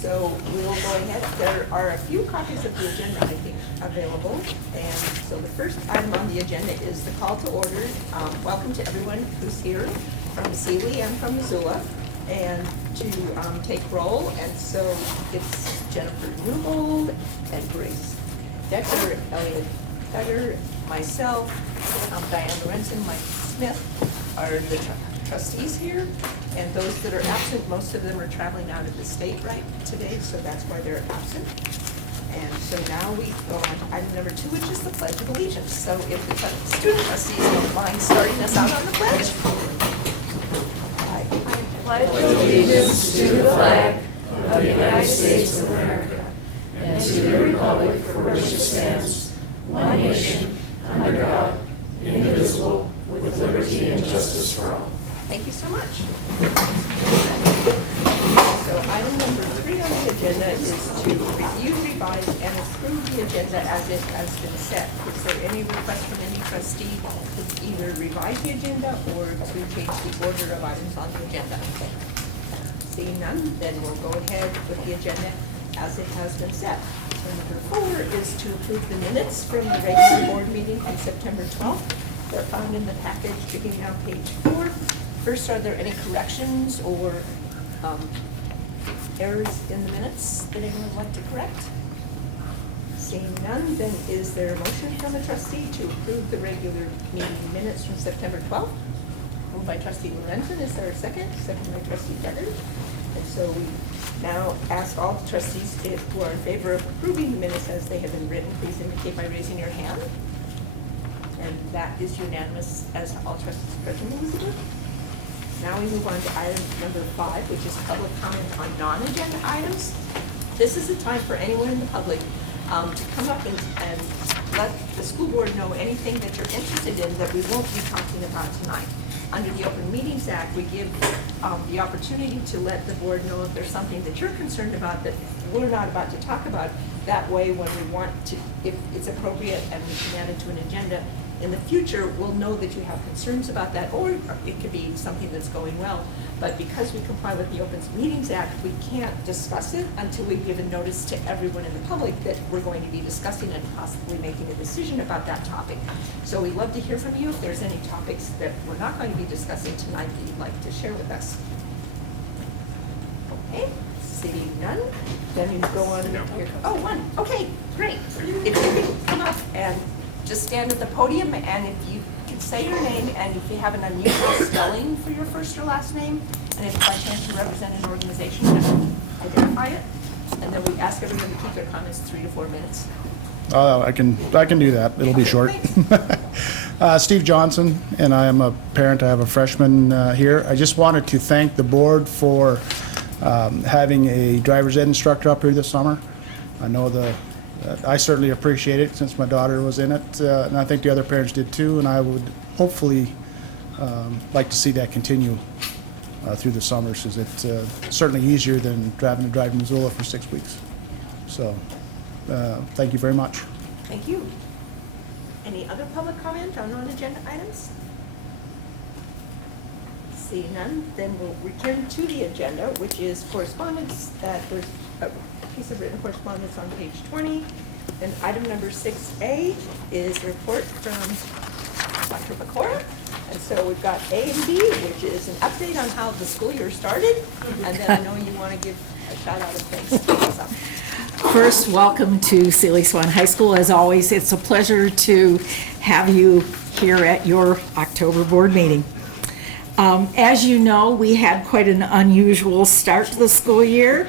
So we'll go ahead. There are a few copies of the agenda, I think, available. And so the first item on the agenda is the call to order. Welcome to everyone who's here from Sealy and from Missoula, and to take roll. And so it's Jennifer Newbold and Grace Decker, Elliot Cutter, myself, Diane Lorenzen, Mike Smith are the trustees here. And those that are absent, most of them are traveling out of the state right today, so that's why they're absent. And so now we go on to item number 2, which is the Pledge of Allegiance. So if the student trustees don't mind starting us out on the pledge. I pledge allegiance to the flag of the United States of America and to the republic for which it stands, one nation, under God, indivisible, with liberty and justice for all. Thank you so much. So item number 3 on the agenda is to review, revise, and approve the agenda as it has been set. Is there any request from any trustee to either revise the agenda or to change the order of items on the agenda? Seeing none, then we'll go ahead with the agenda as it has been set. So number 4 is to approve the minutes from the regular board meeting on September 12th. They're found in the package beginning on page 4. First, are there any corrections or errors in the minutes that anyone would like to correct? Seeing none, then is there a motion from the trustee to approve the regular meeting minutes from September 12th? Moved by trustee Lorenzen. Is there a second? Second by trustee Decker. And so we now ask all the trustees who are in favor of approving the minutes as they have been written, please indicate by raising your hand. And that is unanimous as all trustees present, Elizabeth. Now we move on to item number 5, which is public comment on non-agenda items. This is a time for anyone in the public to come up and let the school board know anything that you're interested in that we won't be talking about tonight. Under the Open Meetings Act, we give the opportunity to let the board know if there's something that you're concerned about that we're not about to talk about. That way, when we want to, if it's appropriate and we can add it to an agenda, in the future, we'll know that you have concerns about that, or it could be something that's going well. But because we comply with the Open Meetings Act, we can't discuss it until we give a notice to everyone in the public that we're going to be discussing and possibly making a decision about that topic. So we'd love to hear from you if there's any topics that we're not going to be discussing tonight that you'd like to share with us. Okay, seeing none, then you go on here. Oh, one. Okay, great. If you can come up and just stand at the podium, and if you can say your name, and if you have an unusual spelling for your first or last name, and if by chance you represent an organization, identify it. And then we ask everyone to keep their comments 3 to 4 minutes. I can do that. It'll be short. Steve Johnson, and I am a parent. I have a freshman here. I just wanted to thank the board for having a driver's ed instructor up here this summer. I know I certainly appreciate it since my daughter was in it, and I think the other parents did too, and I would hopefully like to see that continue through the summers, because it's certainly easier than having to drive to Missoula for 6 weeks. So thank you very much. Thank you. Any other public comment on non-agenda items? See none, then we'll return to the agenda, which is correspondence. There's a piece of written correspondence on page 20. And item number 6A is a report from Dr. Pecora. And so we've got A and B, which is an update on how the school year started. And then I know you want to give a shout out of thanks. First, welcome to Sealy Swan High School. As always, it's a pleasure to have you here at your October board meeting. As you know, we had quite an unusual start to the school year.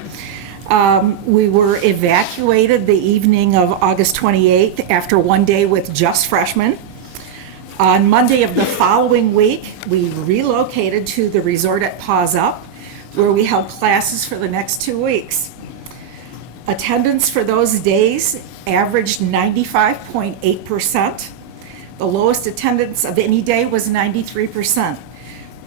We were evacuated the evening of August 28th after one day with just freshmen. On Monday of the following week, we relocated to the resort at Paws Up, where we held classes for the next 2 weeks. Attendance for those days averaged 95.8%. The lowest attendance of any day was 93%.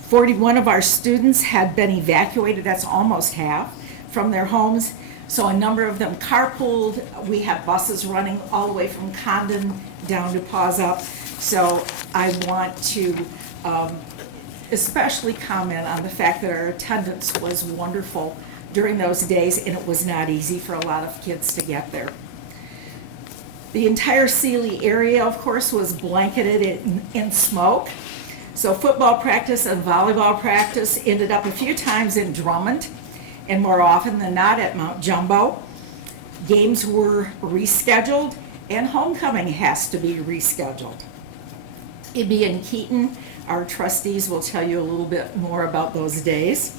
41 of our students had been evacuated, that's almost half, from their homes. So a number of them carpooled. We had buses running all the way from Condon down to Paws Up. So I want to especially comment on the fact that our attendance was wonderful during those days, and it was not easy for a lot of kids to get there. The entire Sealy area, of course, was blanketed in smoke. So football practice and volleyball practice ended up a few times in Drummond, and more often than not at Mount Jumbo. Games were rescheduled, and homecoming has to be rescheduled. Ibby and Keaton, our trustees, will tell you a little bit more about those days.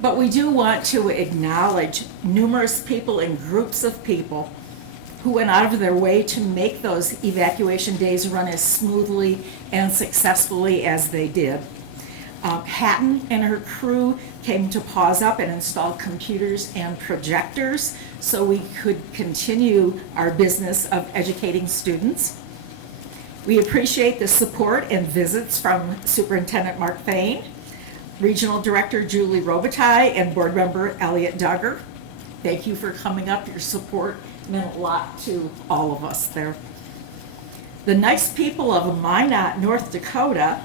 But we do want to acknowledge numerous people and groups of people who went out of their way to make those evacuation days run as smoothly and successfully as they did. Hatton and her crew came to pause up and install computers and projectors so we could continue our business of educating students. We appreciate the support and visits from Superintendent Mark Fain, Regional Director Julie Robitaille, and Board Member Elliot Duggar. Thank you for coming up. Your support meant a lot to all of us there. The nice people of Minot, North Dakota,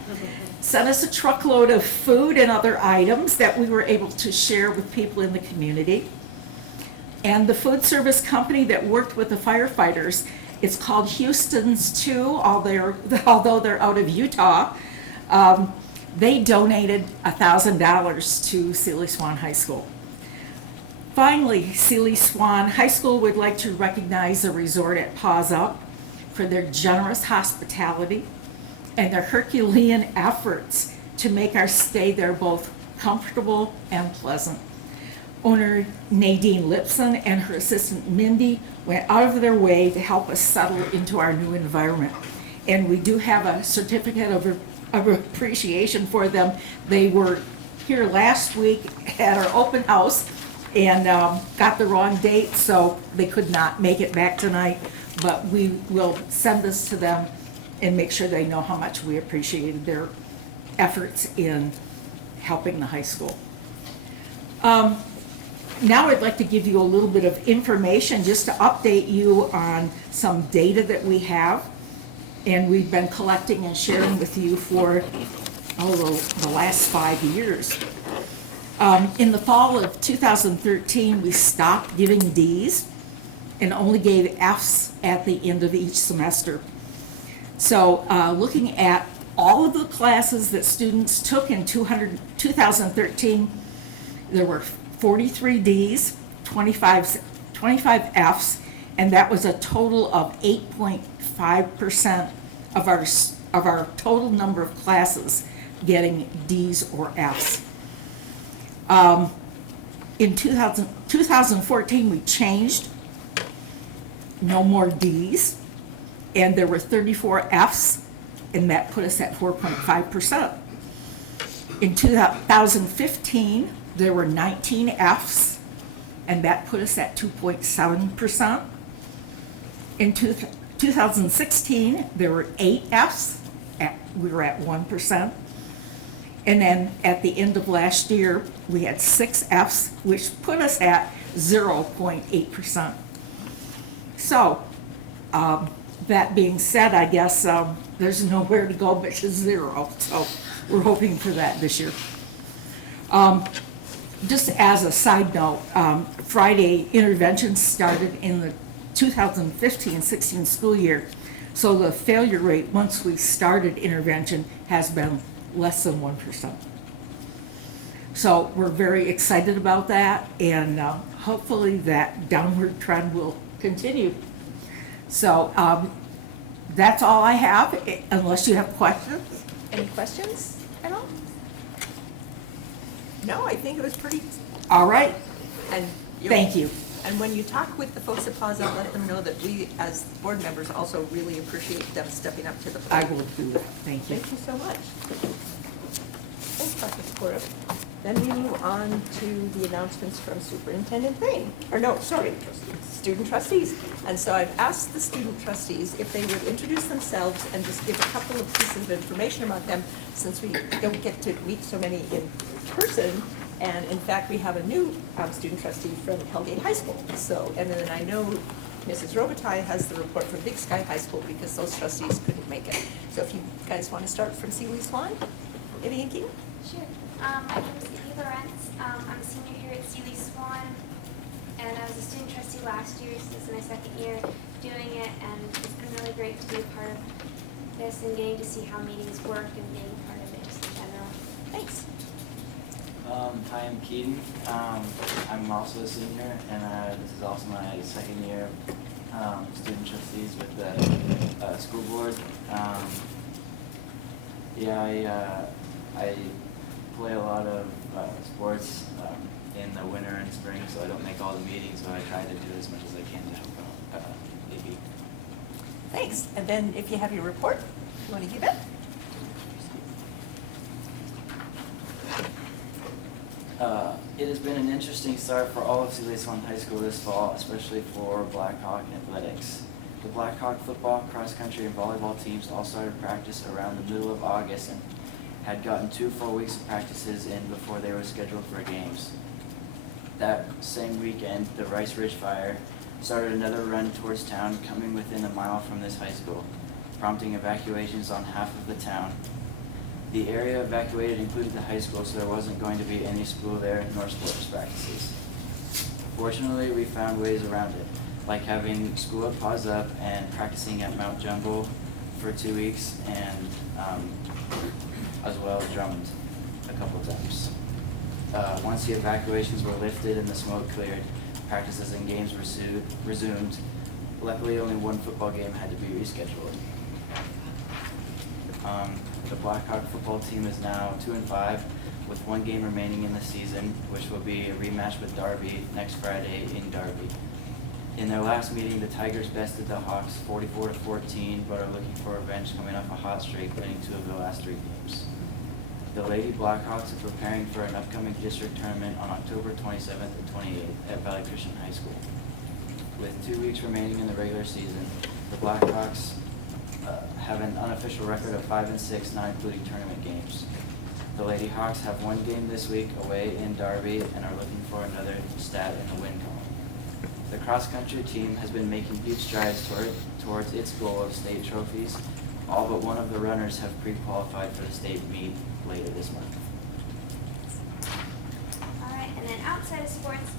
sent us a truckload of food and other items that we were able to share with people in the community. And the food service company that worked with the firefighters, it's called Houston's Too, although they're out of Utah. They donated $1,000 to Sealy Swan High School. Finally, Sealy Swan High School would like to recognize the resort at Paws Up for their generous hospitality and their Herculean efforts to make our stay there both comfortable and pleasant. Owner Nadine Lipson and her assistant Mindy went out of their way to help us settle into our new environment. And we do have a certificate of appreciation for them. They were here last week at our open house and got the wrong date, so they could not make it back tonight. But we will send this to them and make sure they know how much we appreciated their efforts in helping the high school. Now I'd like to give you a little bit of information just to update you on some data that we have. And we've been collecting and sharing with you for the last 5 years. In the fall of 2013, we stopped giving Ds and only gave Fs at the end of each semester. So looking at all of the classes that students took in 2013, there were 43 Ds, 25 Fs, and that was a total of 8.5% of our total number of classes getting Ds or Fs. In 2014, we changed, no more Ds, and there were 34 Fs, and that put us at 4.5%. In 2015, there were 19 Fs, and that put us at 2.7%. In 2016, there were 8 Fs, we were at 1%. And then at the end of last year, we had 6 Fs, which put us at 0.8%. So, that being said, I guess there's nowhere to go but to 0. So we're hoping for that this year. Just as a side note, Friday interventions started in the 2015-16 school year. So the failure rate once we started intervention has been less than 1%. So we're very excited about that, and hopefully that downward trend will continue. So that's all I have, unless you have questions. Any questions at all? No, I think it was pretty. All right. And Thank you. And when you talk with the folks at Paws Up, let them know that we, as board members, also really appreciate them stepping up to the plate. I will do that. Thank you. Thank you so much. Thanks, Dr. Sikora. Then we move on to the announcements from Superintendent Fain. Or no, sorry, student trustees. And so I've asked the student trustees if they would introduce themselves and just give a couple of pieces of information about them, since we don't get to meet so many in person. And in fact, we have a new student trustee from Hellgate High School. So, and then I know Mrs. Robitaille has the report from Big Sky High School because those trustees couldn't make it. So if you guys want to start from Sealy Swan, Ibby and Keaton? Sure. My name is Ibby Lorenz, I'm a senior here at Sealy Swan, and I was a student trustee last year, so this is my second year doing it, and it's been really great to be a part of this and getting to see how meetings work and being a part of it just in general. Thanks. Hi, I'm Keaton. I'm also a senior, and this is also my second year student trustees with the school board. I play a lot of sports in the winter and spring, so I don't make all the meetings, but I try to do as much as I can to help out AP. Thanks. And then if you have your report, you want to give it? It has been an interesting start for all of Sealy Swan High School this fall, especially for Blackhawk athletics. The Blackhawk football, cross country, and volleyball teams all started practice around the middle of August and had gotten 2 full weeks of practices in before they were scheduled for games. That same weekend, the Rice Ridge Fire started another run towards town, coming within a mile from this high school, prompting evacuations on half of the town. The area evacuated included the high school, so there wasn't going to be any school there nor sports practices. Fortunately, we found ways around it, like having school at Pause Up and practicing at Mount Jungle for 2 weeks, and as well as Drummond a couple times. Once the evacuations were lifted and the smoke cleared, practices and games resumed. Luckily, only one football game had to be rescheduled. The Blackhawk football team is now 2-5, with 1 game remaining in the season, which will be a rematch with Darby next Friday in Darby. In their last meeting, the Tigers bested the Hawks 44-14, but are looking for revenge, coming off a hot streak, winning 2 of the last 3 games. The Lady Blackhawks are preparing for an upcoming district tournament on October 27th and 28th at Valley Christian High School. With 2 weeks remaining in the regular season, the Blackhawks have an unofficial record of 5-6, not including tournament games. The Lady Hawks have 1 game this week away in Darby and are looking for another stat in the win column. The cross-country team has been making huge strides towards its goal of state trophies. All but one of the runners have pre-qualified for the state meet later this month. All right, and then outside of sports,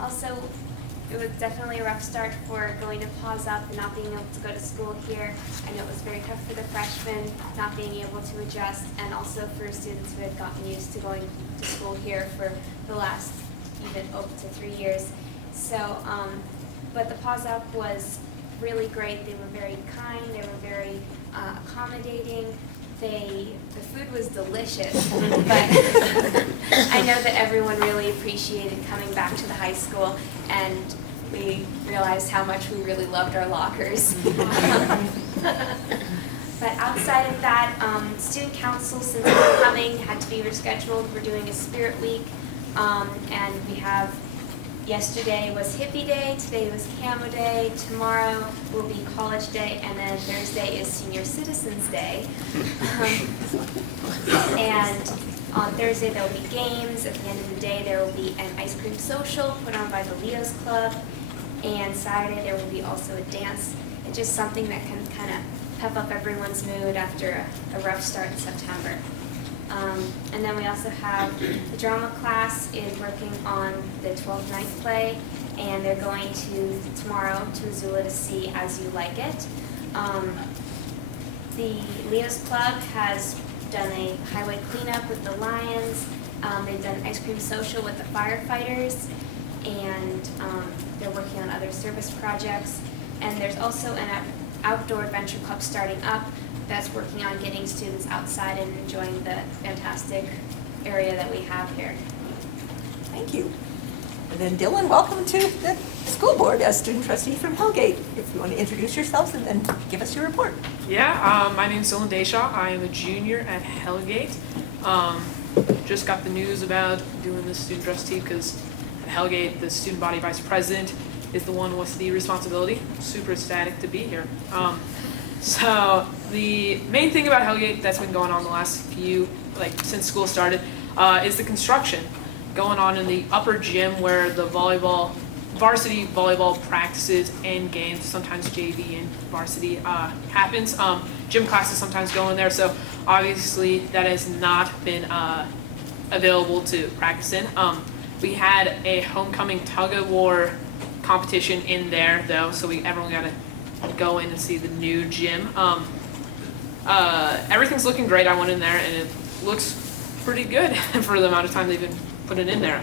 also it was definitely a rough start for going to Pause Up and not being able to go to school here. I know it was very tough for the freshmen not being able to adjust, and also for students who had gotten used to going to school here for the last even up to 3 years. So, but the Pause Up was really great. They were very kind. They were very accommodating. The food was delicious, but I know that everyone really appreciated coming back to the high school, and we realized how much we really loved our lockers. But outside of that, student council, since we're coming, had to be rescheduled. We're doing a spirit week, and we have, yesterday was hippie day, today was camo day, tomorrow will be college day, and then Thursday is senior citizens day. And on Thursday there will be games. At the end of the day there will be an ice cream social put on by the Leo's Club, and Saturday there will be also a dance. It's just something that can kind of pep up everyone's mood after a rough start in September. And then we also have the drama class is working on the 12th night play, and they're going to tomorrow to Azula to see As You Like It. The Leo's Club has done a highway cleanup with the Lions. They've done ice cream social with the firefighters, and they're working on other service projects. And there's also an outdoor adventure club starting up that's working on getting students outside and enjoying the fantastic area that we have here. Thank you. And then Dylan, welcome to the school board as student trustee from Hellgate. If you want to introduce yourselves and then give us your report. Yeah, my name's Dylan Dayshaw. I am a junior at Hellgate. Just got the news about doing this student trustee because at Hellgate, the student body vice president is the one with the responsibility. Super ecstatic to be here. So the main thing about Hellgate that's been going on the last few, since school started, is the construction going on in the upper gym where the varsity volleyball practices and games, sometimes JV and varsity happens. Gym classes sometimes go in there, so obviously that has not been available to practice in. We had a homecoming tug of war competition in there though, so everyone got to go in and see the new gym. Everything's looking great. I went in there and it looks pretty good for the amount of time they've been putting in there.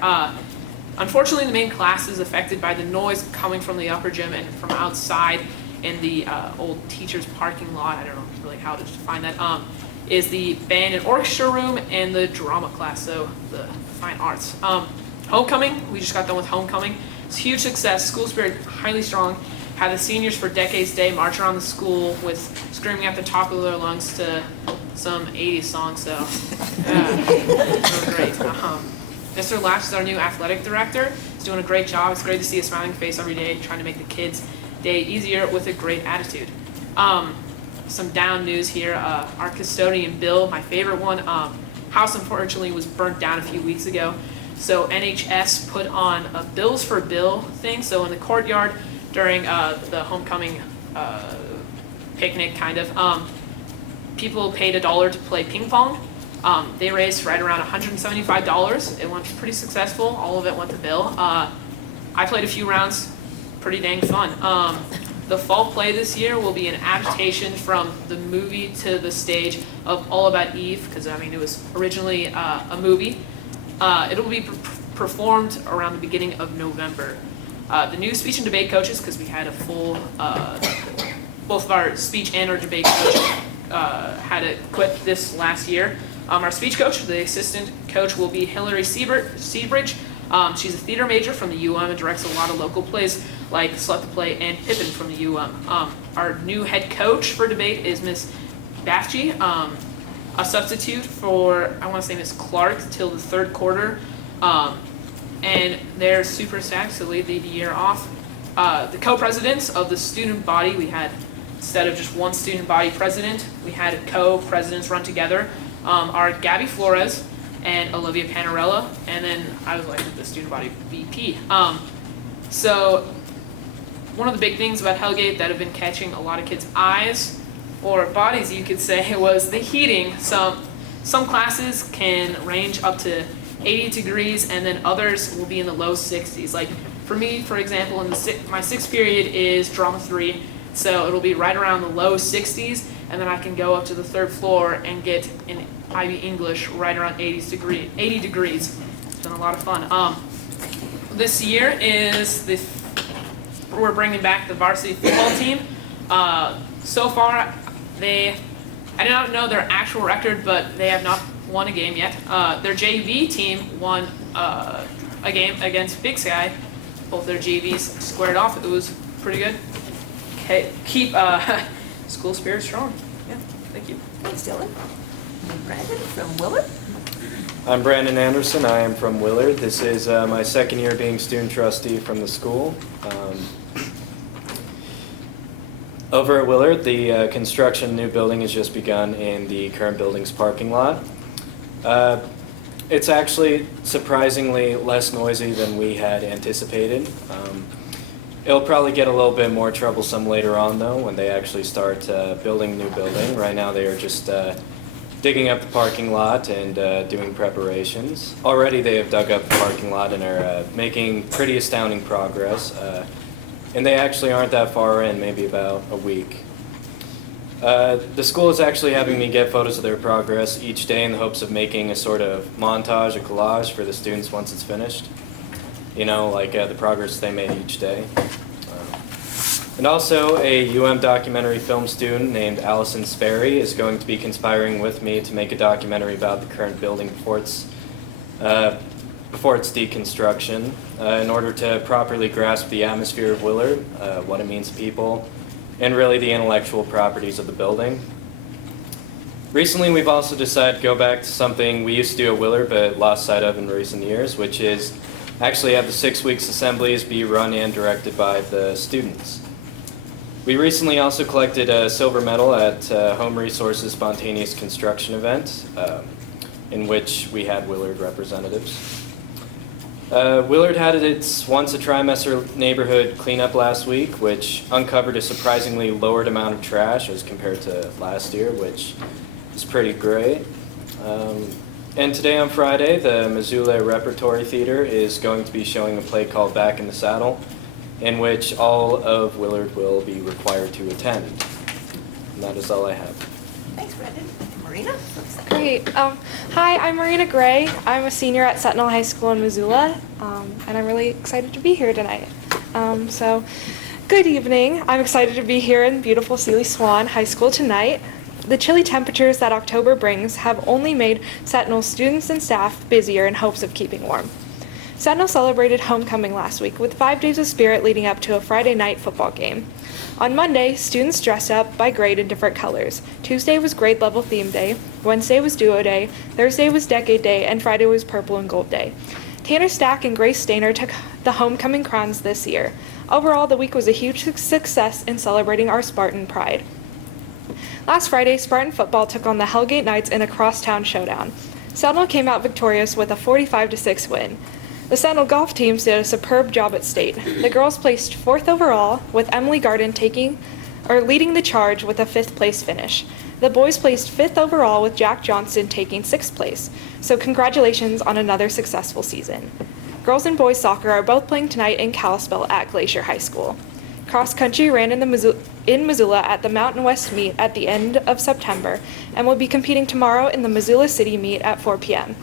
Unfortunately, the main class is affected by the noise coming from the upper gym and from outside in the old teacher's parking lot. I don't know really how to define that. Is the band and orchestra room and the drama class, so the fine arts. Homecoming, we just got done with homecoming. It's a huge success. School spirit highly strong. Had the seniors for Decades Day march around the school with screaming at the top of their lungs to some 80s song, so it was great. Mr. Latch is our new athletic director. He's doing a great job. It's great to see a smiling face every day, trying to make the kids' day easier with a great attitude. Some down news here. Our custodian, Bill, my favorite one, house unfortunately was burnt down a few weeks ago. So NHS put on a Bills for Bill thing. So in the courtyard during the homecoming picnic, kind of, people paid $1 to play ping pong. They raised right around $175. It went pretty successful. All of it went to Bill. I played a few rounds. Pretty dang fun. The fall play this year will be an adaptation from the movie to the stage of All About Eve, because I mean it was originally a movie. It'll be performed around the beginning of November. The new speech and debate coaches, because we had a full, both of our speech and our debate coach had to quit this last year. Our speech coach, the assistant coach, will be Hillary Seabridge. She's a theater major from the UM and directs a lot of local plays like Slut the Play and Pippin from the UM. Our new head coach for debate is Miss Bafchi, a substitute for, I want to say, Miss Clark till the third quarter. And they're super sad to lead the year off. The co-presidents of the student body, we had, instead of just one student body president, we had co-presidents run together, are Gabby Flores and Olivia Panarella, and then I was like the student body VP. So one of the big things about Hellgate that have been catching a lot of kids' eyes, or bodies you could say, was the heating. Some classes can range up to 80 degrees, and then others will be in the low 60s. Like for me, for example, in my sixth period is drama 3, so it'll be right around the low 60s, and then I can go up to the third floor and get in IB English right around 80 degrees. It's been a lot of fun. This year we're bringing back the varsity football team. So far, I do not know their actual record, but they have not won a game yet. Their JV team won a game against Big Sky. Both their JVs squared off. It was pretty good. Okay, keep school spirit strong. Yeah, thank you. Thanks, Dylan. Brandon from Willard. I'm Brandon Anderson. I am from Willard. This is my second year being student trustee from the school. Over at Willard, the construction of the new building has just begun in the current building's parking lot. It's actually surprisingly less noisy than we had anticipated. It'll probably get a little bit more troublesome later on, though, when they actually start building the new building. Right now they are just digging up the parking lot and doing preparations. Already they have dug up the parking lot and are making pretty astounding progress. And they actually aren't that far in, maybe about a week. The school is actually having me get photos of their progress each day in the hopes of making a sort of montage, a collage for the students once it's finished. You know, like the progress they made each day. And also, a UM documentary film student named Allison Sperry is going to be conspiring with me to make a documentary about the current building before its deconstruction, in order to properly grasp the atmosphere of Willard, what it means to people, and really the intellectual properties of the building. Recently, we've also decided to go back to something we used to do at Willard but lost sight of in recent years, which is actually have the 6 weeks assemblies be run and directed by the students. We recently also collected a silver medal at Home Resources Spontaneous Construction event, in which we had Willard representatives. Willard had its once a trimester neighborhood cleanup last week, which uncovered a surprisingly lowered amount of trash as compared to last year, which is pretty great. And today on Friday, the Missoula Repertory Theater is going to be showing a play called Back in the Saddle, in which all of Willard will be required to attend. And that is all I have. Thanks, Brandon. Marina? Great. Hi, I'm Marina Gray. I'm a senior at Sentinel High School in Missoula, and I'm really excited to be here tonight. Good evening. I'm excited to be here in beautiful Sealy Swan High School tonight. The chilly temperatures that October brings have only made Sentinel students and staff busier in hopes of keeping warm. Sentinel celebrated homecoming last week with 5 days of spirit leading up to a Friday night football game. On Monday, students dressed up by grade in different colors. Tuesday was grade level theme day, Wednesday was duo day, Thursday was decade day, and Friday was purple and gold day. Tanner Stack and Grace Stainer took the homecoming crowns this year. Overall, the week was a huge success in celebrating our Spartan pride. Last Friday, Spartan football took on the Hellgate Knights in a crosstown showdown. Sentinel came out victorious with a 45-6 win. The Sentinel golf teams did a superb job at state. The girls placed 4th overall, with Emily Garden leading the charge with a 5th place finish. The boys placed 5th overall, with Jack Johnston taking 6th place. So congratulations on another successful season. Girls and boys soccer are both playing tonight in Kalispell at Glacier High School. Cross country ran in Missoula at the Mountain West meet at the end of September and will be competing tomorrow in the Missoula City meet at 4 p.m.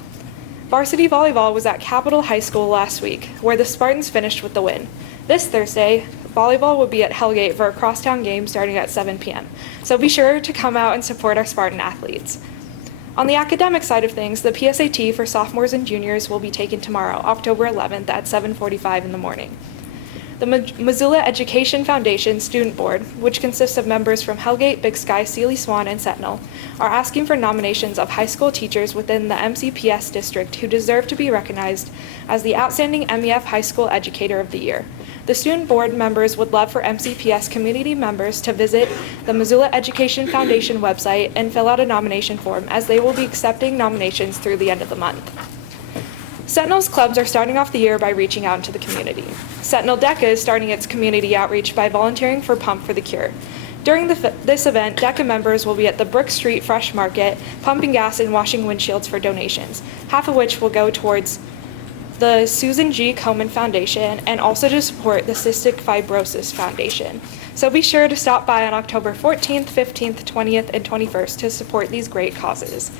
Varsity volleyball was at Capitol High School last week, where the Spartans finished with the win. This Thursday, volleyball will be at Hellgate for a crosstown game starting at 7 p.m. So be sure to come out and support our Spartan athletes. On the academic side of things, the PSAT for sophomores and juniors will be taken tomorrow, October 11th at 7:45 in the morning. The Missoula Education Foundation Student Board, which consists of members from Hellgate, Big Sky, Sealy Swan, and Sentinel, are asking for nominations of high school teachers within the MCPS district who deserve to be recognized as the Outstanding MEF High School Educator of the Year. The student board members would love for MCPS community members to visit the Missoula Education Foundation website and fill out a nomination form, as they will be accepting nominations through the end of the month. Sentinel's clubs are starting off the year by reaching out into the community. Sentinel DECA is starting its community outreach by volunteering for Pump for the Cure. During this event, DECA members will be at the Brook Street Fresh Market, pumping gas and washing windshields for donations, half of which will go towards the Susan G. Komen Foundation and also to support the Cystic Fibrosis Foundation. So be sure to stop by on October 14th, 15th, 20th, and 21st to support these great causes.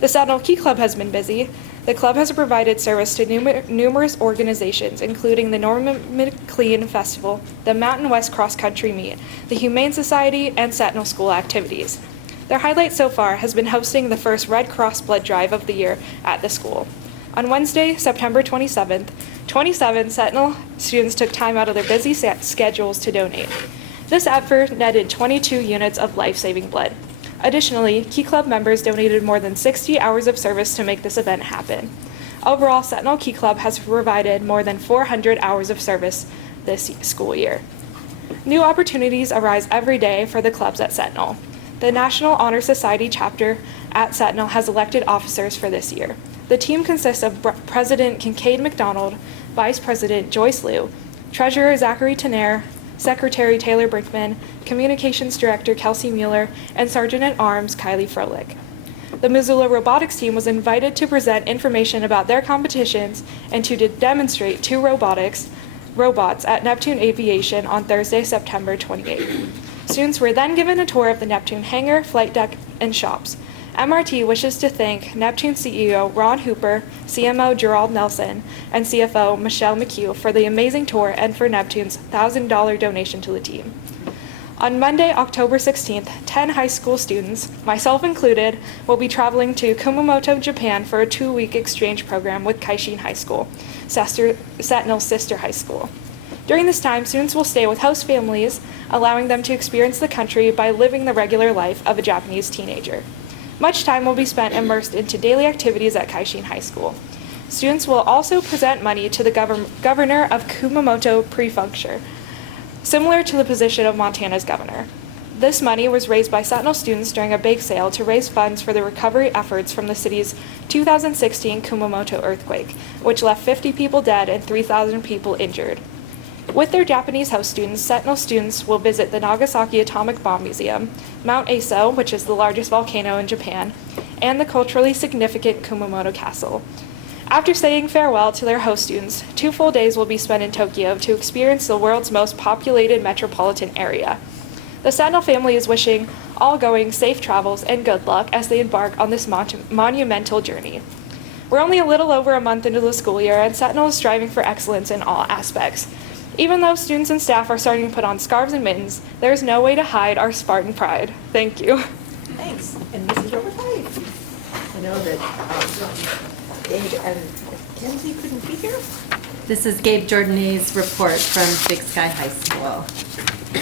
The Sentinel Key Club has been busy. The club has provided service to numerous organizations, including the Norman McLean Festival, the Mountain West Cross Country Meet, the Humane Society, and Sentinel School activities. Their highlight so far has been hosting the first Red Cross blood drive of the year at the school. On Wednesday, September 27th, 27 Sentinel students took time out of their busy schedules to donate. This effort netted 22 units of life-saving blood. Additionally, Key Club members donated more than 60 hours of service to make this event happen. Overall, Sentinel Key Club has provided more than 400 hours of service this school year. New opportunities arise every day for the clubs at Sentinel. The National Honor Society chapter at Sentinel has elected officers for this year. The team consists of President Kincaid McDonald, Vice President Joyce Liu, Treasurer Zachary Tenaire, Secretary Taylor Brinkman, Communications Director Kelsey Mueller, and Sergeant-at-Arms Kylie Froelich. The Missoula robotics team was invited to present information about their competitions and to demonstrate 2 robots at Neptune Aviation on Thursday, September 28th. Students were then given a tour of the Neptune hangar, flight deck, and shops. MRT wishes to thank Neptune CEO Ron Hooper, CMO Gerald Nelson, and CFO Michelle McHugh for the amazing tour and for Neptune's $1,000 donation to the team. On Monday, October 16th, 10 high school students, myself included, will be traveling to Kumamoto, Japan for a 2-week exchange program with Kaishin High School, Sentinel's sister high school. During this time, students will stay with host families, allowing them to experience the country by living the regular life of a Japanese teenager. Much time will be spent immersed into daily activities at Kaishin High School. Students will also present money to the governor of Kumamoto Prefecture, similar to the position of Montana's governor. This money was raised by Sentinel students during a bake sale to raise funds for the recovery efforts from the city's 2016 Kumamoto earthquake, which left 50 people dead and 3,000 people injured. With their Japanese host students, Sentinel students will visit the Nagasaki Atomic Bomb Museum, Mount Aso, which is the largest volcano in Japan, and the culturally significant Kumamoto Castle. After saying farewell to their host students, 2 full days will be spent in Tokyo to experience the world's most populated metropolitan area. The Sentinel family is wishing all going safe travels and good luck as they embark on this monumental journey. We're only a little over a month into the school year, and Sentinel is striving for excellence in all aspects. Even though students and staff are starting to put on scarves and mittens, there is no way to hide our Spartan pride. Thank you. Thanks. And Mrs. Overtime? I know that Dave and Kenzie couldn't be here. This is Gabe Jordanese report from Big Sky High School.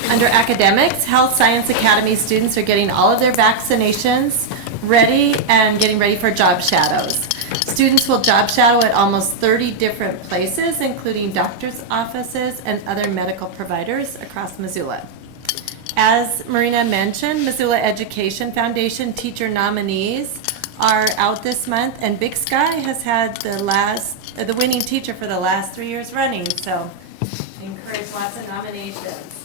Under academics, Health Science Academy students are getting all of their vaccinations ready and getting ready for job shadows. Students will job shadow at almost 30 different places, including doctor's offices and other medical providers across Missoula. As Marina mentioned, Missoula Education Foundation teacher nominees are out this month, and Big Sky has had the winning teacher for the last 3 years running, so I encourage lots of nominations.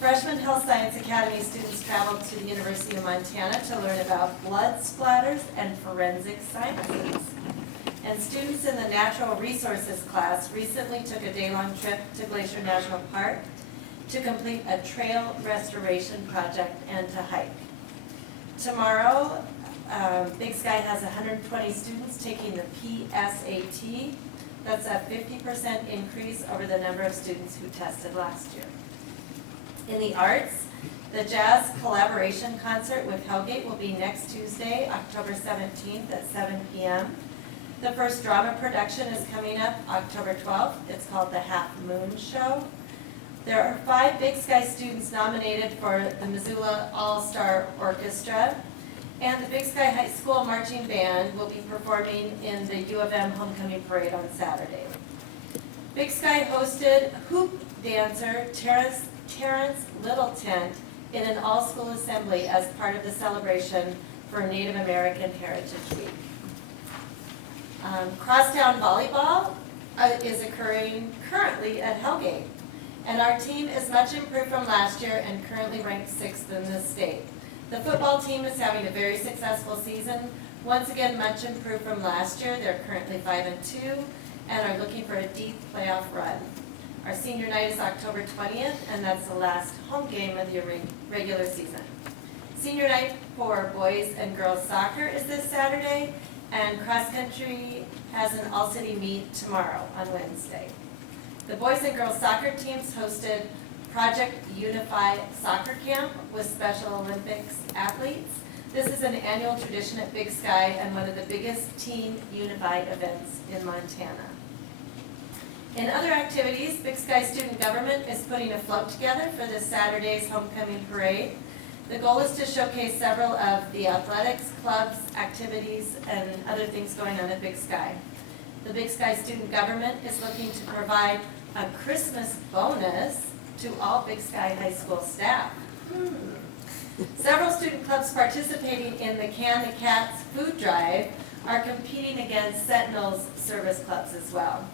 Freshman Health Science Academy students traveled to the University of Montana to learn about blood splatters and forensic sciences. And students in the Natural Resources class recently took a day-long trip to Glacier National Park to complete a trail restoration project and to hike. Tomorrow, Big Sky has 120 students taking the PSAT. That's a 50% increase over the number of students who tested last year. In the arts, the Jazz Collaboration Concert with Hellgate will be next Tuesday, October 17th at 7 p.m. The first drama production is coming up October 12th. It's called The Half Moon Show. There are 5 Big Sky students nominated for the Missoula All-Star Orchestra, and the Big Sky High School Marching Band will be performing in the U of M Homecoming Parade on Saturday. Big Sky hosted hoop dancer Terrence Littleton in an all-school assembly as part of the celebration for Native American Heritage Week. Crosstown volleyball is occurring currently at Hellgate, and our team is much improved from last year and currently ranked 6th in the state. The football team is having a very successful season, once again much improved from last year. They're currently 5-2 and are looking for a deep playoff run. Our senior night is October 20th, and that's the last home game of the regular season. Senior night for boys and girls soccer is this Saturday, and cross country has an all-city meet tomorrow on Wednesday. The boys and girls soccer teams hosted Project Unify Soccer Camp with Special Olympics athletes. This is an annual tradition at Big Sky and one of the biggest Team Unify events in Montana. In other activities, Big Sky Student Government is putting a float together for this Saturday's homecoming parade. The goal is to showcase several of the athletics, clubs, activities, and other things going on at Big Sky. The Big Sky Student Government is looking to provide a Christmas bonus to all Big Sky High School staff. Several student clubs participating in the Can the Cats food drive are competing against Sentinel's service clubs as well.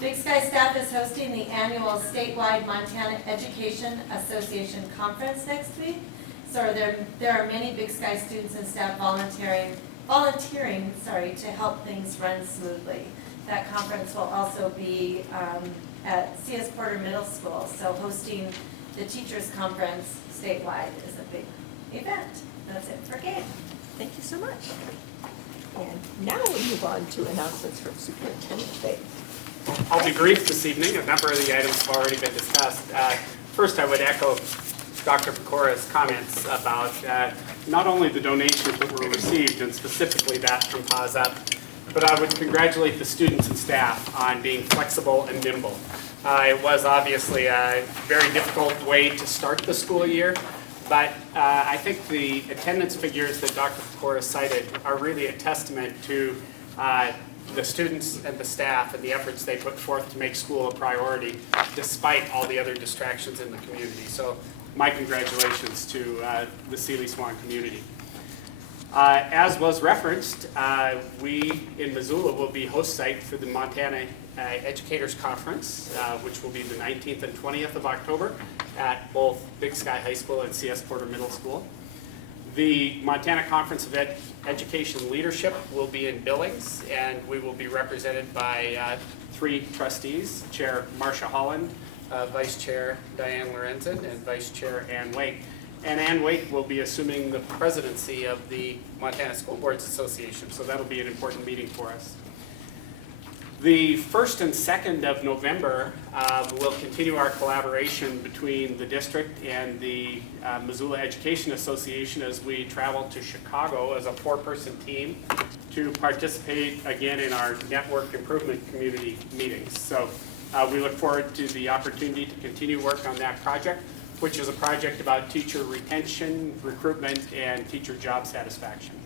Big Sky staff is hosting the annual statewide Montana Education Association Conference next week. So there are many Big Sky students and staff volunteering to help things run smoothly. That conference will also be at C.S. Porter Middle School, so hosting the teachers conference statewide is a big event. That's it for Gabe. Thank you so much. And now we move on to announcements from Superintendent Bay. I'll be brief this evening. A number of the items have already been discussed. First, I would echo Dr. Pecora's comments about not only the donations that were received, and specifically that from Paws Up, but I would congratulate the students and staff on being flexible and nimble. It was obviously a very difficult way to start the school year, but I think the attendance figures that Dr. Pecora cited are really a testament to the students and the staff and the efforts they put forth to make school a priority despite all the other distractions in the community. So my congratulations to the Seeley Swan community. As was referenced, we in Missoula will be host site for the Montana Educators Conference, which will be the 19th and 20th of October at both Big Sky High School and C.S. Porter Middle School. The Montana Conference of Education Leadership will be in Billings, and we will be represented by 3 trustees, Chair Marcia Holland, Vice Chair Diane Lorenzen, and Vice Chair Ann Wake. And Ann Wake will be assuming the presidency of the Montana School Boards Association, so that'll be an important meeting for us. The 1st and 2nd of November, we'll continue our collaboration between the district and the Missoula Education Association as we travel to Chicago as a 4-person team to participate again in our network improvement community meetings. So we look forward to the opportunity to continue work on that project, which is a project about teacher retention, recruitment, and teacher job satisfaction.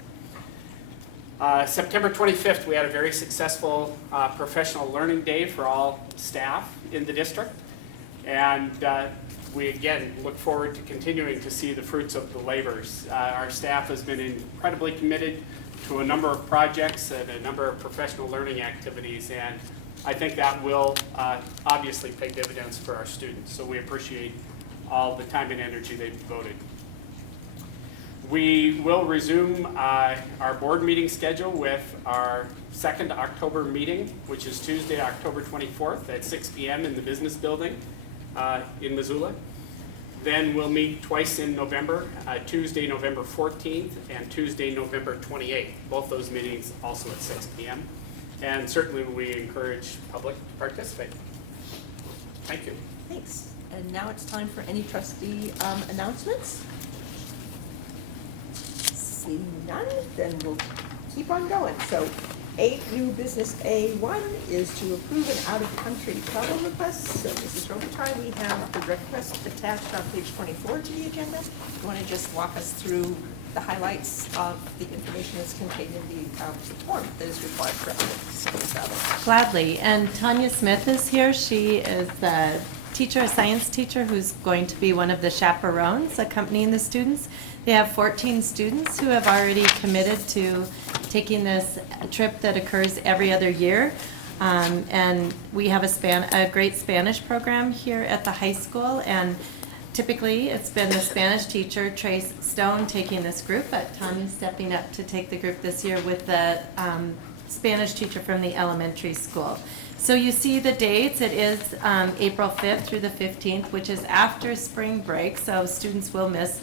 September 25th, we had a very successful professional learning day for all staff in the district. And we again look forward to continuing to see the fruits of the labors. Our staff has been incredibly committed to a number of projects and a number of professional learning activities. And I think that will obviously pay dividends for our students. So we appreciate all the time and energy they've devoted. We will resume our board meeting schedule with our 2nd October meeting, which is Tuesday, October 24th at 6 p.m. in the Business Building in Missoula. Then we'll meet twice in November, Tuesday, November 14th and Tuesday, November 28th. Both those meetings also at 6 p.m. And certainly we encourage public to participate. Thank you. Thanks. And now it's time for any trustee announcements. Seeing none, then we'll keep on going. So new business A1 is to approve an out-of-country travel request. So Mrs. Robitaille, we have the request attached on page 24 to the agenda. You want to just walk us through the highlights of the information that's contained in the form that is required for out-of-state travel? Gladly. And Tanya Smith is here. She is the teacher, a science teacher, who's going to be one of the chaperones accompanying the students. They have 14 students who have already committed to taking this trip that occurs every other year. And we have a great Spanish program here at the high school. And typically, it's been the Spanish teacher, Trace Stone, taking this group, but Tanya's stepping up to take the group this year with the Spanish teacher from the elementary school. So you see the dates. It is April 5th through the 15th, which is after spring break, so students will miss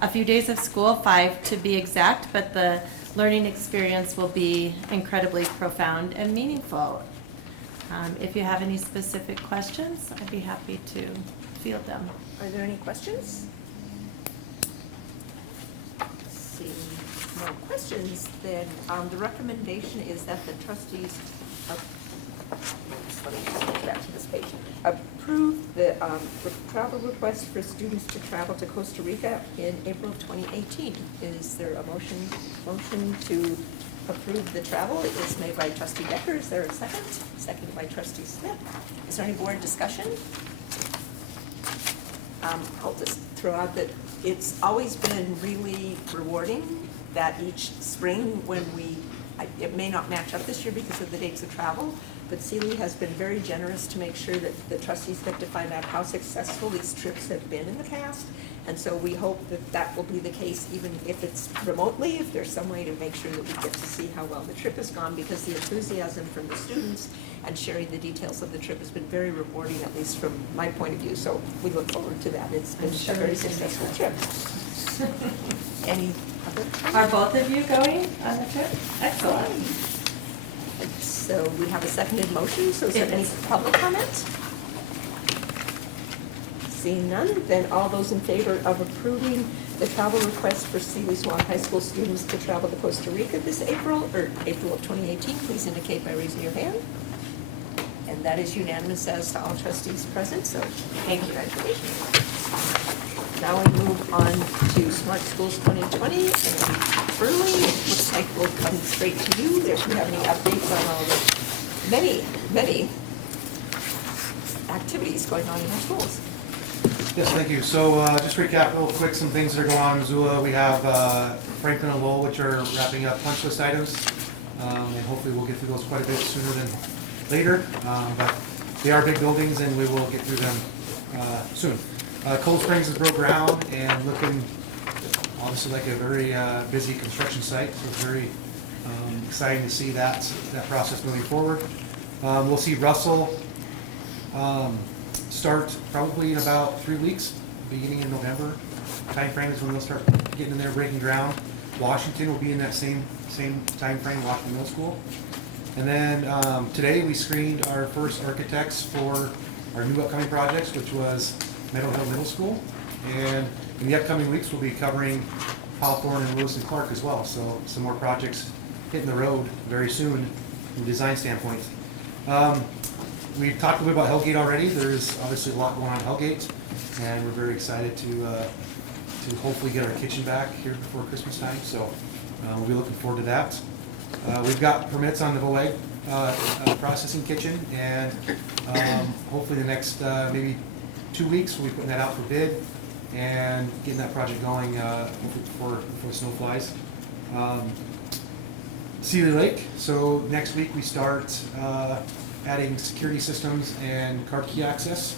a few days of school, 5 to be exact, but the learning experience will be incredibly profound and meaningful. If you have any specific questions, I'd be happy to field them. Are there any questions? Seeing no questions, then the recommendation is that the trustees let me just go back to this page. Approve the travel request for students to travel to Costa Rica in April of 2018. Is there a motion to approve the travel? It is made by Trustee Decker. Is there a second? Seconded by Trustee Smith. Is there any board discussion? I'll just throw out that it's always been really rewarding that each spring when it may not match up this year because of the dates of travel, but Sealy has been very generous to make sure that the trustees get to find out how successful these trips have been in the past. And so we hope that that will be the case even if it's remotely, if there's some way to make sure that we get to see how well the trip has gone, because the enthusiasm from the students and sharing the details of the trip has been very rewarding, at least from my point of view. So we look forward to that. It's been a very successful trip. Any other? Are both of you going on the trip? Excellent. So we have a seconded motion, so is there any public comment? Seeing none, then all those in favor of approving the travel request for Sealy Swan High School students to travel to Costa Rica this April, or April of 2018, please indicate by raising your hand. And that is unanimous as to all trustees present, so congratulations. Now we move on to Smart Schools 2020, and Burley, it looks like we'll come straight to you. If you have any updates on all the many activities going on in our schools. Yes, thank you. So just recap real quick some things that are going on in Missoula. We have Franklin and Lowell, which are wrapping up punch list items, and hopefully we'll get through those quite a bit sooner than later. But they are big buildings, and we will get through them soon. Cold Springs has broke ground and looking obviously like a very busy construction site, so it's very exciting to see that process moving forward. We'll see Russell start probably in about 3 weeks, beginning in November. Timeframe is when they'll start getting in there, breaking ground. Washington will be in that same timeframe, Washington Middle School. And then today we screened our first architects for our new upcoming projects, which was Meadow Hill Middle School. And in the upcoming weeks, we'll be covering Hawthorne and Lewis and Clark as well. So some more projects hitting the road very soon from a design standpoint. We've talked a little bit about Hellgate already. There's obviously a lot going on in Hellgate, and we're very excited to hopefully get our kitchen back here before Christmas time. So we'll be looking forward to that. We've got permits on the Volag processing kitchen, and hopefully the next maybe 2 weeks we'll be putting that out for bid and getting that project going before snow flies. Sealy Lake, so next week we start adding security systems and card key access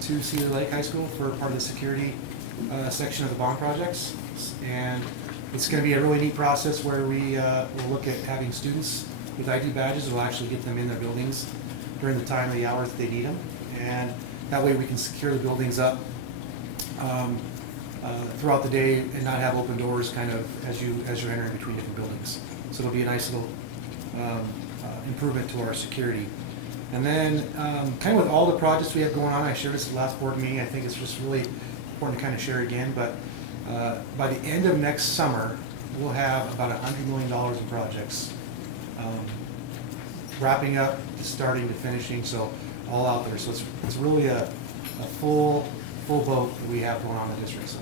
to Sealy Lake High School for part of the security section of the bond projects. And it's going to be a really neat process where we will look at having students with ID badges. We'll actually get them in their buildings during the time of the hours that they need them. And that way we can secure the buildings up throughout the day and not have open doors kind of as you're entering between different buildings. So it'll be a nice little improvement to our security. And then kind of with all the projects we have going on, I shared this at the last board meeting, I think it's just really important to kind of share again, but by the end of next summer, we'll have about $100 million in projects, wrapping up, starting to finishing, so all out there. So it's really a full boat that we have going on in the district. So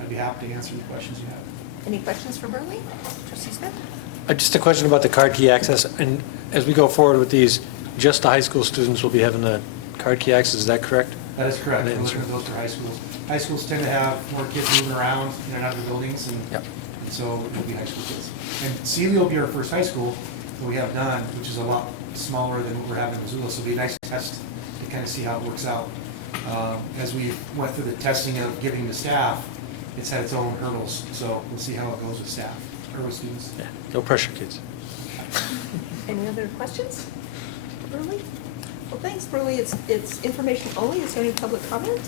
I'd be happy to answer any questions you have. Any questions for Burley? Trustee Smith? Just a question about the card key access, and as we go forward with these, just the high school students will be having the card key access, is that correct? That is correct. We're looking at those for high schools. High schools tend to have more kids moving around in and out of the buildings, and so it'll be high school kids. And Sealy will be our first high school that we have done, which is a lot smaller than what we're having in Missoula, so it'll be a nice test to kind of see how it works out. As we went through the testing of giving to staff, it's had its own hurdles, so we'll see how it goes with staff or with students. Yeah, no pressure, kids. Any other questions for Burley? Well, thanks, Burley. It's information only. Is there any public comment?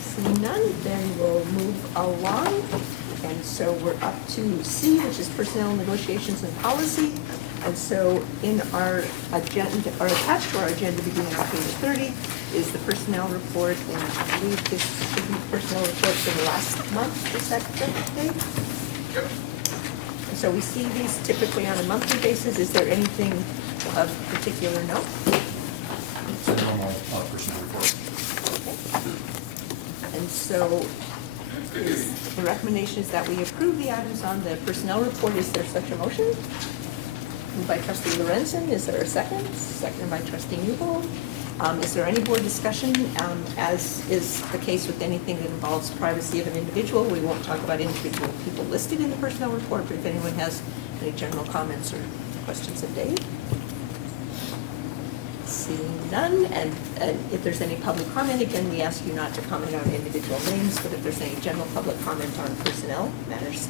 Seeing none, then we'll move along. And so we're up to C, which is personnel negotiations and policy. And so in our agenda, or attached to our agenda beginning on page 30, is the personnel report. And I believe this should be personnel report for the last month. Is that correct, Dave? Yep. And so we see these typically on a monthly basis. Is there anything of particular note? It's a normal personnel report. Okay. And so the recommendation is that we approve the items on the personnel report. Is there such a motion? Moved by trustee Lorenzen. Is there a second? Seconded by trustee Newbold. Is there any board discussion? As is the case with anything that involves privacy of an individual, we won't talk about individual people listed in the personnel report, but if anyone has any general comments or questions of Dave? Seeing none, and if there's any public comment, again, we ask you not to comment on individual names, but if there's any general public comment on personnel matters.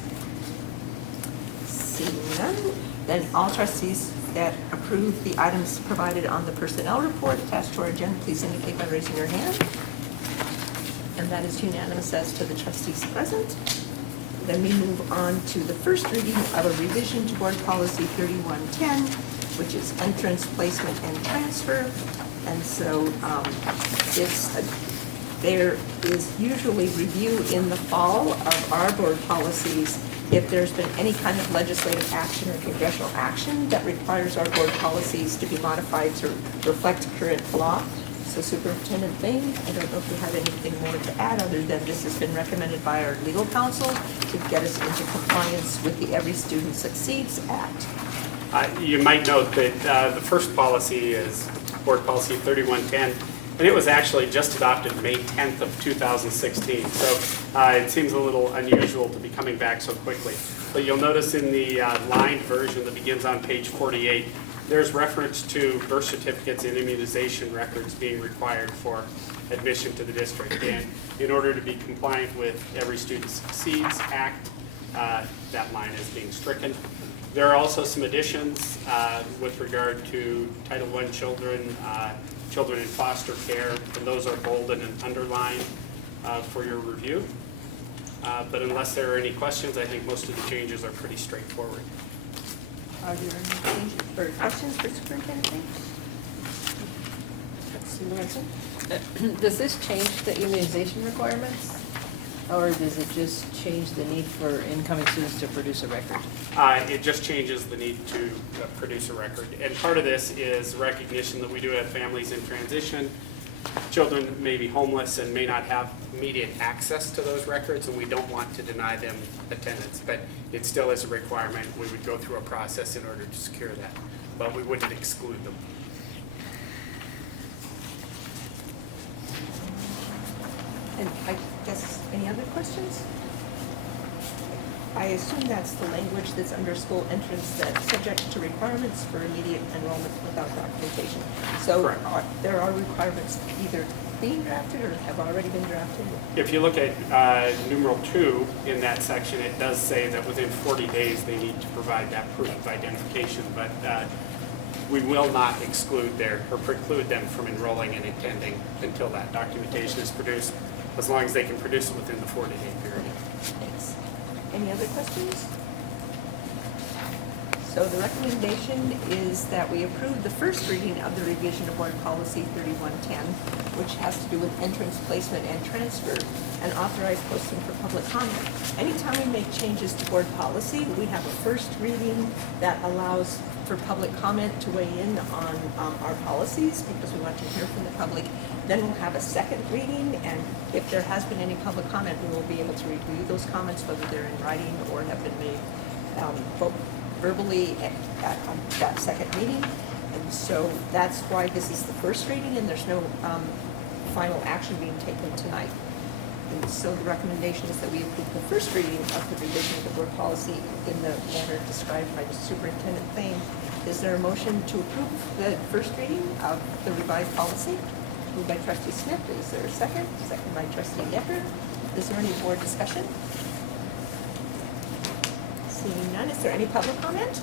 Seeing none, then all trustees that approve the items provided on the personnel report attached to our agenda, please indicate by raising your hand. And that is unanimous as to the trustees present. Then we move on to the first reading of a revision to Board Policy 3110, which is entrance, placement, and transfer. And so there is usually review in the fall of our board policies if there's been any kind of legislative action or congressional action that requires our board policies to be modified to reflect current law. So Superintendent Bain, I don't know if you have anything more to add other than this has been recommended by our legal counsel to get us into compliance with the Every Student Succeeds Act. You might note that the first policy is Board Policy 3110, and it was actually just adopted May 10th of 2016. So it seems a little unusual to be coming back so quickly. But you'll notice in the lined version that begins on page 48, there's reference to birth certificates and immunization records being required for admission to the district. And in order to be compliant with Every Student Succeeds Act, that line is being stricken. There are also some additions with regard to Title I children, children in foster care, and those are bolded and underlined for your review. But unless there are any questions, I think most of the changes are pretty straightforward. Are there any changes or questions for Superintendent Banks? Trustee Lorenzo? Does this change the immunization requirements? Or does it just change the need for incoming students to produce a record? It just changes the need to produce a record. And part of this is recognition that we do have families in transition. Children may be homeless and may not have immediate access to those records, and we don't want to deny them attendance. But it still is a requirement. We would go through a process in order to secure that, but we wouldn't exclude them. And I guess, any other questions? I assume that's the language that's under school entrance that's subject to requirements for immediate enrollment without documentation. So Correct. There are requirements either being drafted or have already been drafted? If you look at numeral 2 in that section, it does say that within 40 days they need to provide that proof of identification, but we will not exclude or preclude them from enrolling and attending until that documentation is produced, as long as they can produce it within the 40-day period. Thanks. Any other questions? So the recommendation is that we approve the first reading of the revision of Board Policy 3110, which has to do with entrance, placement, and transfer, and authorize posting for public comment. Anytime we make changes to board policy, we have a first reading that allows for public comment to weigh in on our policies, because we want to hear from the public. Then we'll have a second reading, and if there has been any public comment, we will be able to review those comments, whether they're in writing or have been made verbally at that second reading. And so that's why this is the first reading, and there's no final action being taken tonight. And so the recommendation is that we approve the first reading of the revision of the board policy in the manner described by the superintendent Thane. Is there a motion to approve the first reading of the revised policy? Moved by trustee Smith. Is there a second? Second by trustee Decker. Is there any board discussion? Seeing none, is there any public comment?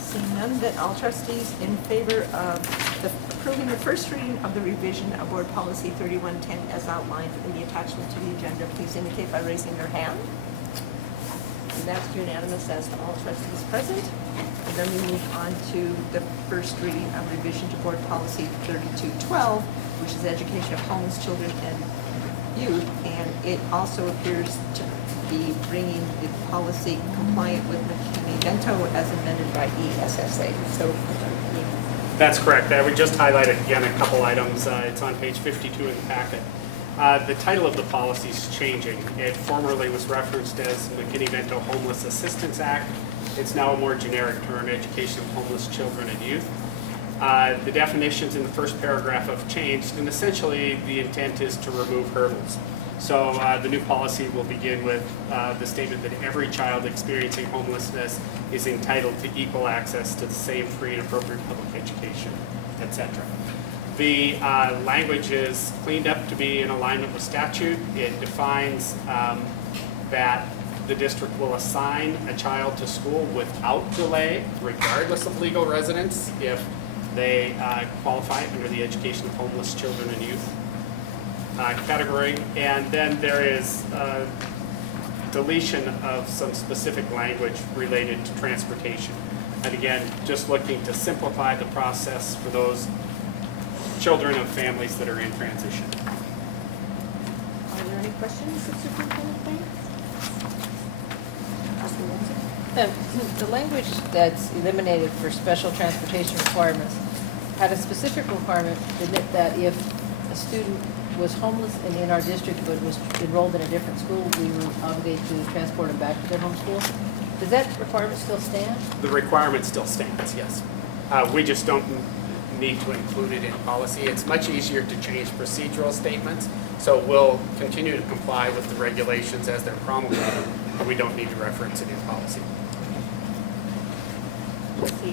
Seeing none, then all trustees in favor of approving the first reading of the revision of Board Policy 3110 as outlined in the attachment to the agenda, please indicate by raising your hand. And that's unanimous as to all trustees present. And then we move on to the first reading of revision to Board Policy 3212, which is education of homeless children and youth, and it also appears to be bringing the policy compliant with McKinney-Vento as amended by ESSA. So, That's correct. I would just highlight again a couple items. It's on page 52 in the packet. The title of the policy is changing. It formerly was referenced as McKinney-Vento Homeless Assistance Act. It's now a more generic term, Education of Homeless Children and Youth. The definitions in the first paragraph have changed, and essentially the intent is to remove hurdles. So the new policy will begin with the statement that every child experiencing homelessness is entitled to equal access to the same free and appropriate public education, etc. The language is cleaned up to be in alignment with statute. It defines that the district will assign a child to school without delay, regardless of legal residence, if they qualify under the Education of Homeless Children and Youth category. And then there is deletion of some specific language related to transportation. And again, just looking to simplify the process for those children of families that are in transition. are there any questions of Superintendent Banks? Trustee Wilson? The language that's eliminated for special transportation requirements had a specific requirement that if a student was homeless and in our district but was enrolled in a different school, we were obligated to transport them back to their home school. Does that requirement still stand? The requirement still stands, yes. We just don't need to include it in policy. It's much easier to change procedural statements, so we'll continue to comply with the regulations as they're promulgated, but we don't need to reference it in policy. Trustee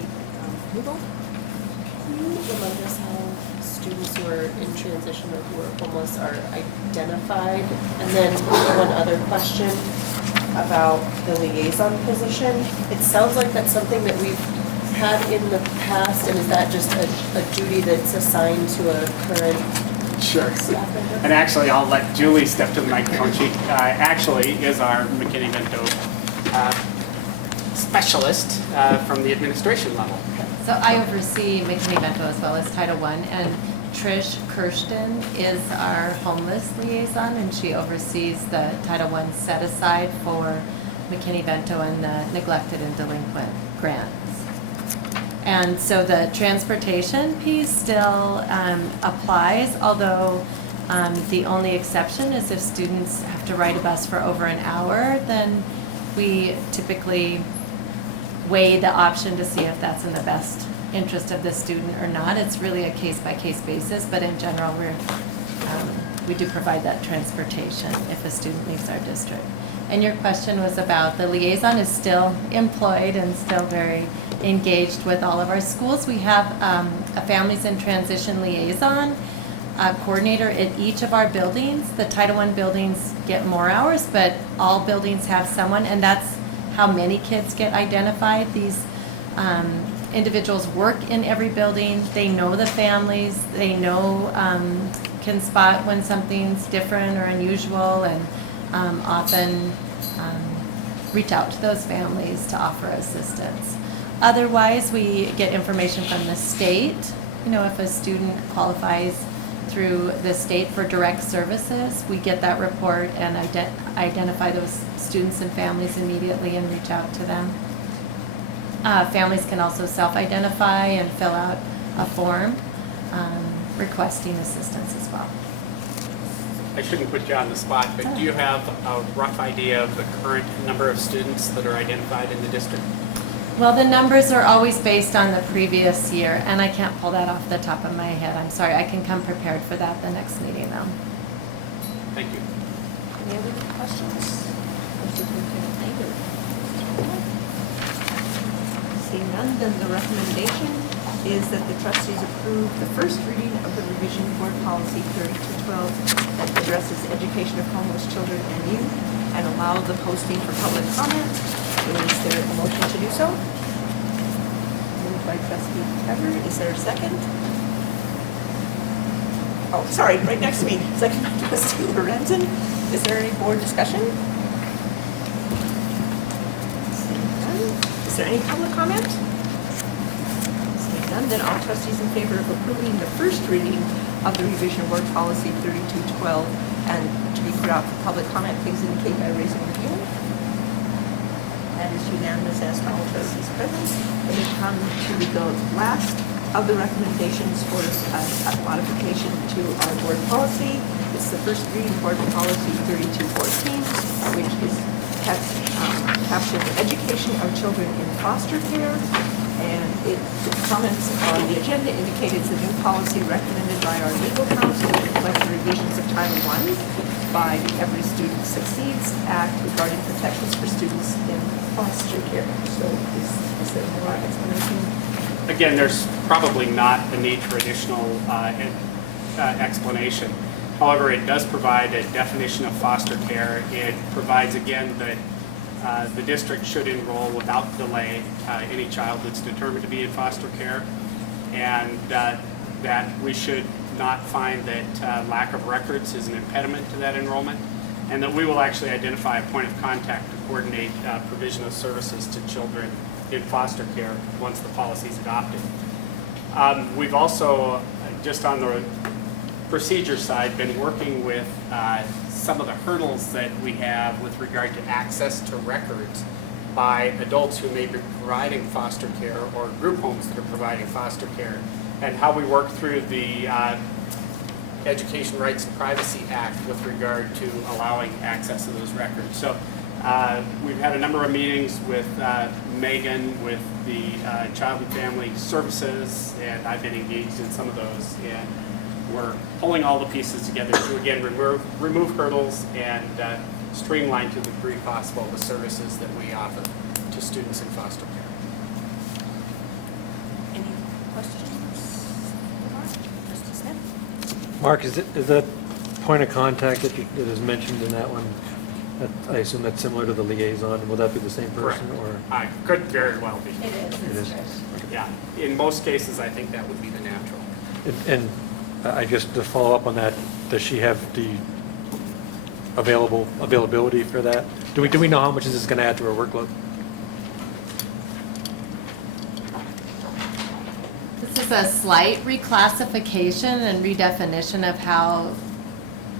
approval. Can you remind us how students who are in transition or who are homeless are identified? And then one other question about the liaison position. It sounds like that's something that we've had in the past, and is that just a duty that's assigned to a current Sure. staff member? And actually, I'll let Julie step to the microphone. She actually is our McKinney-Vento specialist from the administration level. So I oversee McKinney-Vento as well as Title I, and Trish Kirsten is our homeless liaison, and she oversees the Title I set aside for McKinney-Vento and the neglected and delinquent grants. And so the transportation piece still applies, although the only exception is if students have to ride a bus for over an hour, then we typically weigh the option to see if that's in the best interest of the student or not. It's really a case-by-case basis, but in general, we do provide that transportation if a student leaves our district. And your question was about the liaison is still employed and still very engaged with all of our schools. We have a families in transition liaison coordinator at each of our buildings. The Title I buildings get more hours, but all buildings have someone, and that's how many kids get identified. These individuals work in every building. They know the families. They know, can spot when something's different or unusual, and often reach out to those families to offer assistance. Otherwise, we get information from the state. You know, if a student qualifies through the state for direct services, we get that report and identify those students and families immediately and reach out to them. Families can also self-identify and fill out a form requesting assistance as well. I shouldn't put you on the spot, but do you have a rough idea of the current number of students that are identified in the district? Well, the numbers are always based on the previous year, and I can't pull that off the top of my head. I'm sorry. I can come prepared for that the next meeting, though. Thank you. Any other questions? Thank you. Seeing none, then the recommendation is that the trustees approve the first reading of the revision board policy 3212 that addresses education of homeless children and youth and allow the posting for public comment. Is there a motion to do so? Moved by trustee Trevor. Is there a second? Oh, sorry, right next to me. Second by trustee Lorenzen. Is there any board discussion? Seeing none. Is there any public comment? Seeing none, then all trustees in favor of approving the first reading of the revision board policy 3212 and to be put out for public comment, please indicate by raising your hand. That is unanimous as to all trustees present. And we come to the last of the recommendations for a modification to our board policy. It's the first reading board policy 3214, which is captured education of children in foster care. And the comments on the agenda indicate it's a new policy recommended by our legal counsel to reflect the revisions of Title I by the Every Student Succeeds Act regarding protections for students in foster care. So is there more explanation? Again, there's probably not the need for additional explanation. However, it does provide a definition of foster care. It provides, again, that the district should enroll without delay any child that's determined to be in foster care, and that we should not find that lack of records is an impediment to that enrollment, and that we will actually identify a point of contact to coordinate provision of services to children in foster care once the policy is adopted. We've also, just on the procedure side, been working with some of the hurdles that we have with regard to access to records by adults who may be providing foster care or group homes that are providing foster care, and how we work through the Education Rights and Privacy Act with regard to allowing access to those records. So we've had a number of meetings with Megan, with the Child and Family Services, and I've been engaged in some of those, and we're pulling all the pieces together to, again, remove hurdles and streamline to the degree possible the services that we offer to students in foster care. Any Mark, is that point of contact that is mentioned in that one, I assume that's similar to the liaison? Will that be the same person? Correct. Could very well be. It is. It is. Yeah, in most cases, I think that would be the natural. And I guess to follow up on that, does she have the availability for that? Do we know how much this is going to add to her workload? This is a slight reclassification and redefinition of how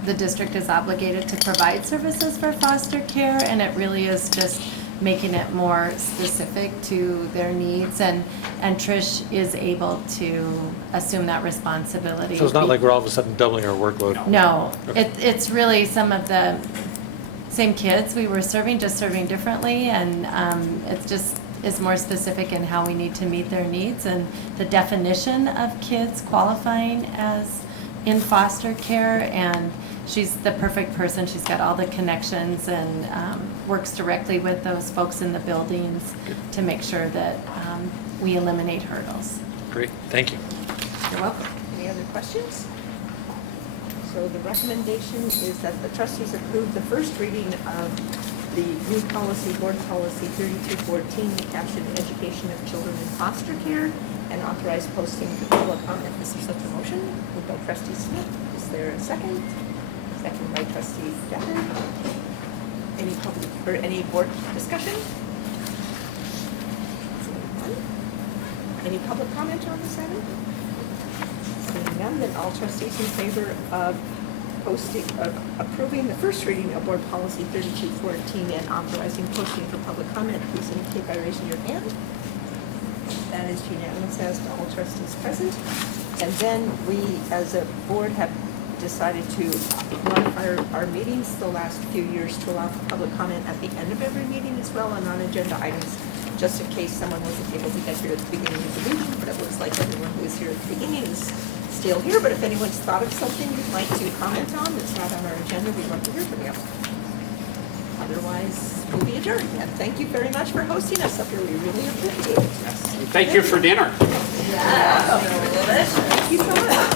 the district is obligated to provide services for foster care, and it really is just making it more specific to their needs, and Trish is able to assume that responsibility. So it's not like we're all of a sudden doubling our workload? No, Okay. it's really some of the same kids we were serving, just serving differently, and it just is more specific in how we need to meet their needs, and the definition of kids qualifying as in foster care, and she's the perfect person. She's got all the connections and works directly with those folks in the buildings to make sure that we eliminate hurdles. Great, thank you. You're welcome. Any other questions? So the recommendation is that the trustees approve the first reading of the new policy, board policy 3214, captioned education of children in foster care, and authorize posting for public comment. Is there such a motion? Moved by trustee Smith. Is there a second? Second by trustee Decker. Any public, or any board discussion? Seeing none. Any public comment on this item? Seeing none, then all trustees in favor of approving the first reading of board policy 3214 and authorizing posting for public comment, please indicate by raising your hand. That is unanimous as to all trustees present. And then we, as a board, have decided to modify our meetings the last few years to allow for public comment at the end of every meeting as well on non-agenda items, just in case someone wasn't able to get here at the beginning of the meeting, but it looks like everyone who is here at the beginning is still here. But if anyone's thought of something you'd like to comment on that's not on our agenda, we'd love to hear from you. Otherwise, we'll be adjourned. And thank you very much for hosting us up here. We really appreciate it. Thank you for dinner. Yeah. Thank you so much.